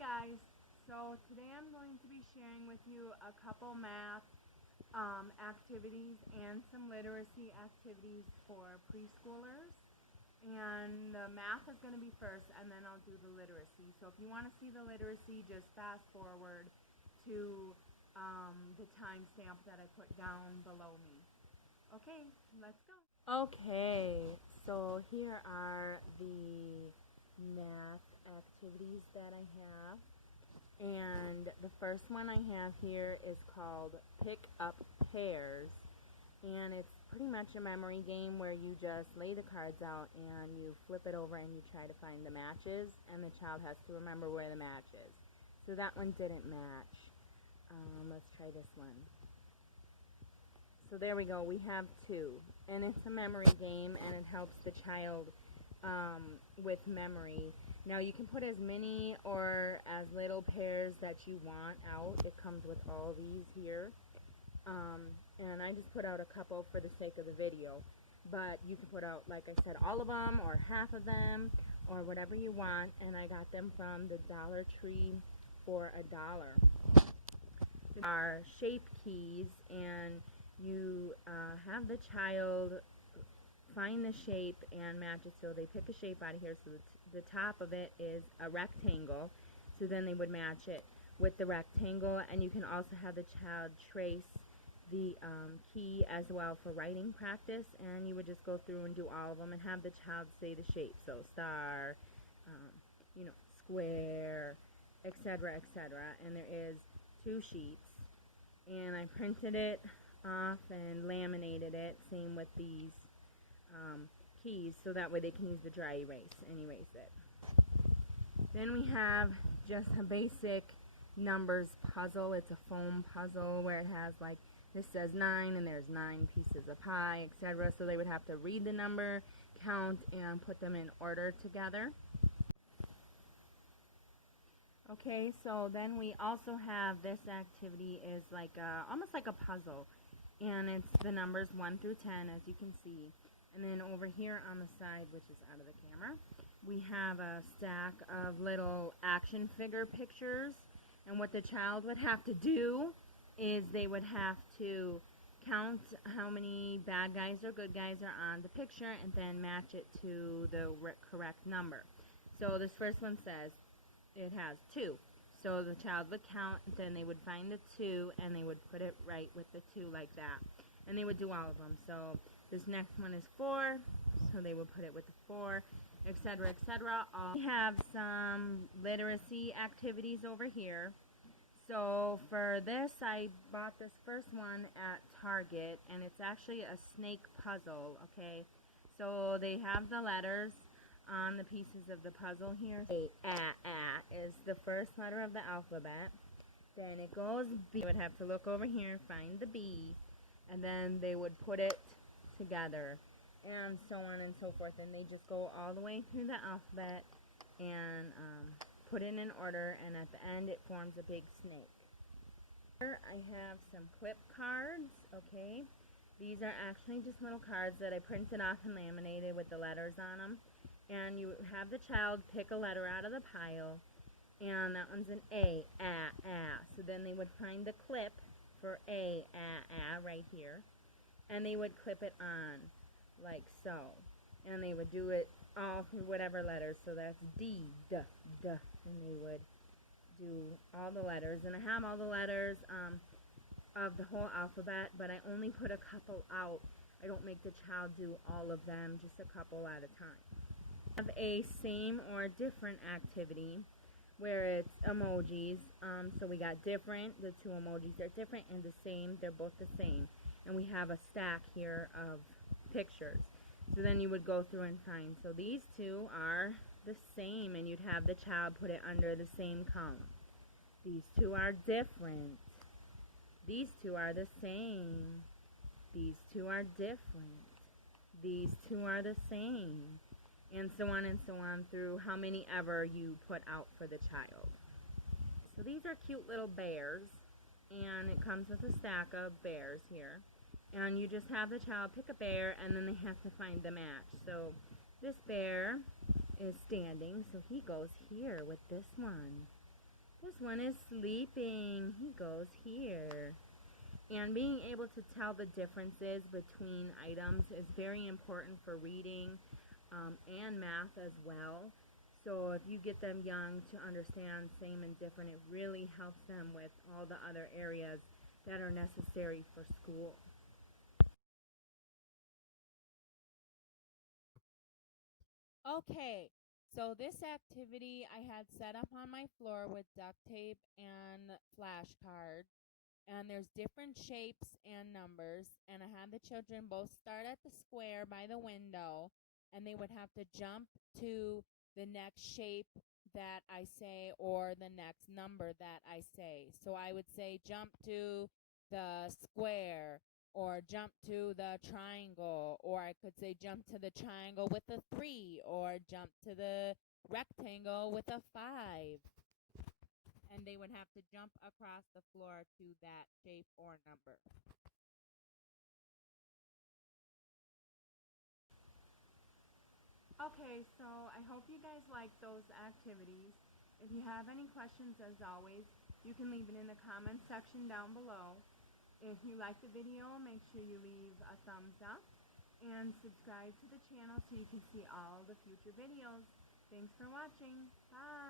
guys, so today I'm going to be sharing with you a couple math activities and some literacy activities for preschoolers. And the math is going to be first, and then I'll do the literacy. So if you want to see the literacy, just fast forward to the timestamp that I put down below me. Okay, let's go. Okay, so here are the math activities that I have. And the first one I have here is called Pick Up Pairs. And it's pretty much a memory game where you just lay the cards out and you flip it over and you try to find the matches, and the child has to remember where the match is. So that one didn't match. Let's try this one. So there we go, we have two. And it's a memory game, and it helps the child with memory. Now you can put as many or as little pairs that you want out. It comes with all these here. And I just put out a couple for the sake of the video. But you can put out, like I said, all of them or half of them or whatever you want. And I got them from the Dollar Tree for $1. Are shape keys, and you have the child find the shape and match it. So they pick a shape out of here. So the top of it is a rectangle. So then they would match it with the rectangle. And you can also have the child trace the key as well for writing practice. And you would just go through and do all of them and have the child say the shape. So star, square, etc., etc. And there is 2 sheets. And I printed it off and laminated it. Same with these keys, so that way they can use the dry erase and erase it. Then we have just a basic numbers puzzle. It's a foam puzzle where it has, like, this says 9 and there's 9 pieces of pie, etc. So they would have to read the number, count, and put them in order together. Okay, so then we also have this activity is like almost like a puzzle, and it's the numbers 1 through 10, as you can see. And then over here on the side, which is out of the camera, we have a stack of little action figure pictures. And what the child would have to do is they would have to count how many bad guys or good guys are on the picture and then match it to the correct number. So this first one says it has 2. So the child would count, then they would find the 2, and they would put it right with the 2 like that. And they would do all of them. So this next one is 4, so they would put it with the 4, etc., etc. We have some literacy activities over here. So for this, I bought this first one at Target, and it's actually a snake puzzle, okay? So they have the letters on the pieces of the puzzle here. A is the first letter of the alphabet. Then it goes B. They would have to look over here, find the B, and then they would put it together, and so on and so forth. And they just go all the way through the alphabet and put it in order, and at the end it forms a big snake. Here I have some clip cards, okay? These are actually just little cards that I printed off and laminated with the letters on them. And you have the child pick a letter out of the pile, and that one's an A, So then they would find the clip for A, right here, and they would clip it on, like so. And they would do it all through whatever letters. So that's D, and they would do all the letters. And I have all the letters of the whole alphabet, but I only put a couple out. I don't make the child do all of them, just a couple at a time. I have a same or different activity where it's emojis. So we got different, the 2 emojis are different, and the same, they're both the same. And we have a stack here of pictures. So then you would go through and find. So these 2 are the same, and you'd have the child put it under the same column. These 2 are different. These 2 are the same. These 2 are different. These 2 are the same. And so on through how many ever you put out for the child. So these are cute little bears, and it comes with a stack of bears here. And you just have the child pick a bear, and then they have to find the match. So this bear is standing, so he goes here with this one. This one is sleeping. He goes here. And being able to tell the differences between items is very important for reading and math as well. So if you get them young to understand same and different, it really helps them with all the other areas that are necessary for school. Okay, so this activity I had set up on my floor with duct tape and flashcards, and there's different shapes and numbers, and I had the children both start at the square by the window, and they would have to jump to the next shape that I say or the next number that I say. So I would say jump to the square or jump to the triangle, or I could say jump to the triangle with a 3 or jump to the rectangle with a 5, and they would have to jump across the floor to that shape or number. Okay, so I hope you guys like those activities. If you have any questions, as always, you can leave it in the comment section down below. If you like the video, make sure you leave a thumbs up and subscribe to the channel so you can see all the future videos. Thanks for watching. Bye.